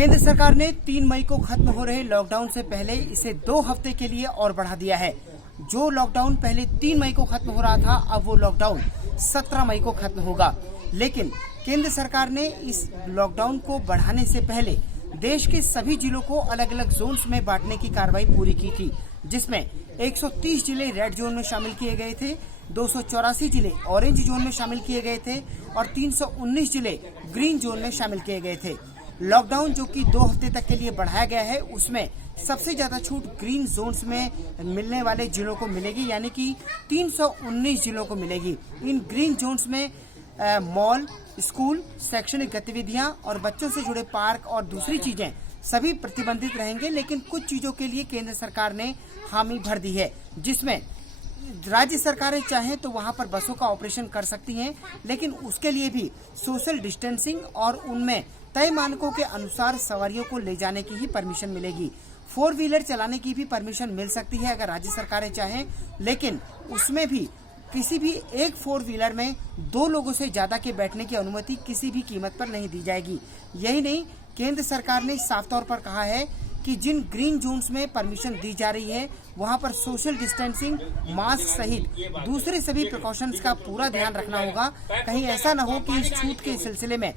केंद्र सरकार ने 3 मई को खत्म हो रहे लॉकडाउन से पहले इसे 2 हफ्ते के लिए और बढ़ा दिया है। जो लॉकडाउन पहले 3 मई को खत्म हो रहा था, अब वो लॉकडाउन 17 मई को खत्म होगा। लेकिन केंद्र सरकार ने इस लॉकडाउन को बढ़ाने से पहले देश के सभी जिलों को अलग अलग जोन्स में बांटने की कार्रवाई पूरी की थी, जिसमें 130 जिले रेड जोन में शामिल किए गए थे, 284 जिले ऑरेंज जोन में शामिल किए गए थे और 319 जिले ग्रीन जोन में शामिल किए गए थे। लॉकडाउन जो कि 2 हफ्ते तक के लिए बढ़ाया गया है, उसमें सबसे ज्यादा छूट ग्रीन जोन्स में मिलने वाले जिलों को मिलेगी, यानी कि 319 जिलों को मिलेगी। इन ग्रीन जोन्स में मॉल, स्कूल, शैक्षणिक गतिविधियां और बच्चों से जुड़े पार्क और दूसरी चीजें सभी प्रतिबंधित रहेंगे। लेकिन कुछ चीजों के लिए केंद्र सरकार ने हामी भर दी है, जिसमें राज्य सरकारें चाहें तो वहां पर बसों का ऑपरेशन कर सकती हैं, लेकिन उसके लिए भी सोशल डिस्टेंसिंग और उनमें तय मानकों के अनुसार सवारियों को ले जाने की ही परमिशन मिलेगी। 4 व्हीलर चलाने की भी परमिशन मिल सकती है अगर राज्य सरकारें चाहें, लेकिन उसमें भी किसी भी एक 4 व्हीलर में 2 लोगों से ज्यादा के बैठने की अनुमति किसी भी कीमत पर नहीं दी जाएगी। यही नहीं, केंद्र सरकार ने साफ तौर पर कहा है कि जिन ग्रीन जोन्स में परमिशन दी जा रही है, वहां पर सोशल डिस्टेंसिंग, मास्क सहित दूसरे सभी प्रिकॉशंस का पूरा ध्यान रखना होगा। कहीं ऐसा न हो कि इस छूट के सिलसिले में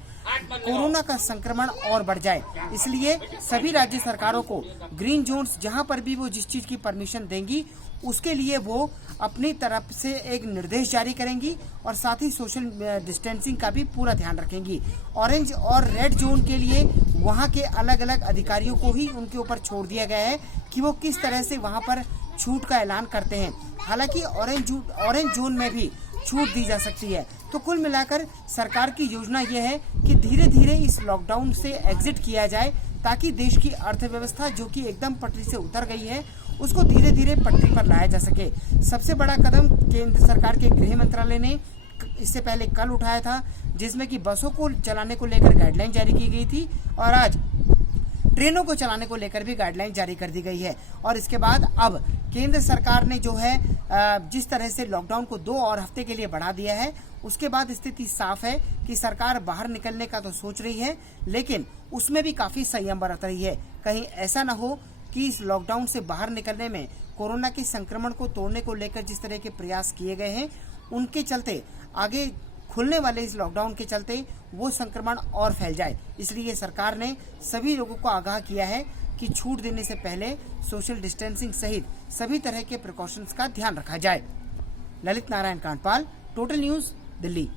कोरोना का संक्रमण और बढ़ जाए। इसलिए सभी राज्य सरकारों को ग्रीन जोन्स जहां पर भी वो जिस चीज की परमिशन देंगी, उसके लिए वो अपनी तरफ से एक निर्देश जारी करेंगी और साथ ही सोशल डिस्टेंसिंग का भी पूरा ध्यान रखेंगी। ऑरेंज और रेड जोन के लिए वहां के अलग अलग अधिकारियों को ही उनके ऊपर छोड़ दिया गया है कि वो किस तरह से वहां पर छूट का ऐलान करते हैं। हालांकि ऑरेंज जोन में भी छूट दी जा सकती है। तो कुल मिलाकर सरकार की योजना यह है कि धीरे धीरे इस लॉकडाउन से एग्जिट किया जाए, ताकि देश की अर्थव्यवस्था जो कि एकदम पटरी से उतर गई है, उसको धीरे धीरे पटरी पर लाया जा सके। सबसे बड़ा कदम केंद्र सरकार के गृह मंत्रालय ने इससे पहले कल उठाया था, जिसमें कि बसों को चलाने को लेकर गाइडलाइन जारी की गई थी और आज ट्रेनों को चलाने को लेकर भी गाइडलाइन जारी कर दी गई है। और इसके बाद अब केंद्र सरकार ने जो है जिस तरह से लॉकडाउन को 2 और हफ्ते के लिए बढ़ा दिया है, उसके बाद स्थिति साफ है कि सरकार बाहर निकलने का तो सोच रही है, लेकिन उसमें भी काफी संयम बरत रही है। कहीं ऐसा न हो कि इस लॉकडाउन से बाहर निकलने में कोरोना के संक्रमण को तोड़ने को लेकर जिस तरह के प्रयास किए गए हैं, उनके चलते आगे खुलने वाले इस लॉकडाउन के चलते वो संक्रमण और फैल जाए। इसलिए सरकार ने सभी लोगों को आगाह किया है कि छूट देने से पहले सोशल डिस्टेंसिंग सहित सभी तरह के प्रिकॉशंस का ध्यान रखा जाए। Lalit Narayan Kandpal, total news, Delhi.